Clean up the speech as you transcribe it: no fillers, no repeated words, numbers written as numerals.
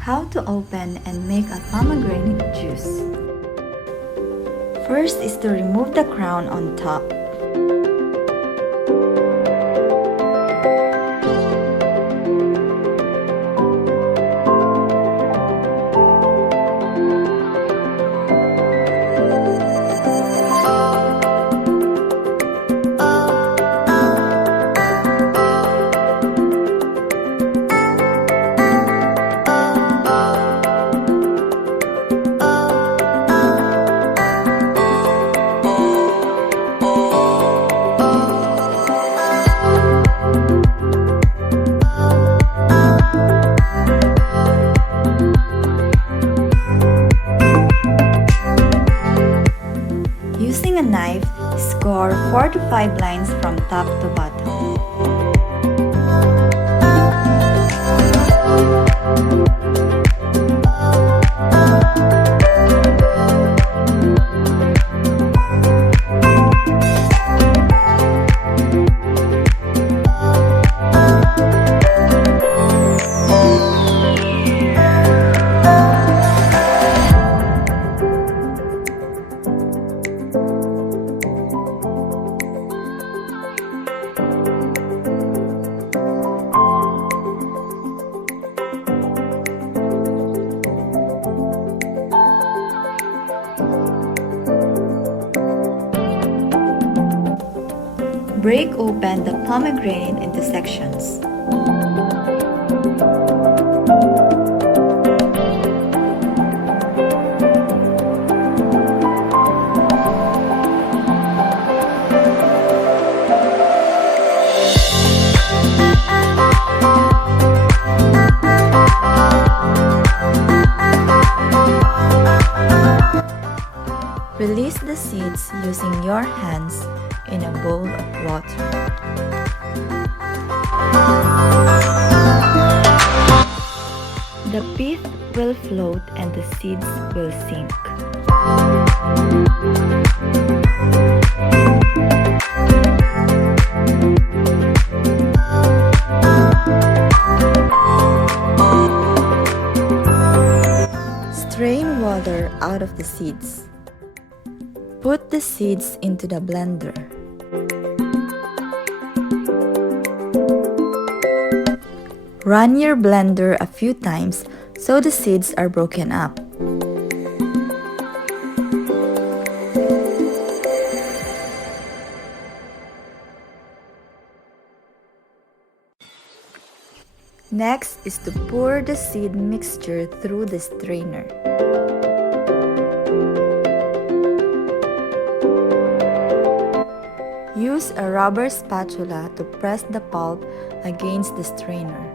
How to open and make a pomegranate juice. First is to remove the crown on top. Using a knife, score 4 to 5 lines from top to bottom. Break open the pomegranate into sections. Release the seeds using your hands in a bowl of water. The pith will float and the seeds will sink. Strain water out of the seeds. Put the seeds into the blender. Run your blender a few times so the seeds are broken up. Next is to pour the seed mixture through the strainer. Use a rubber spatula to press the pulp against the strainer.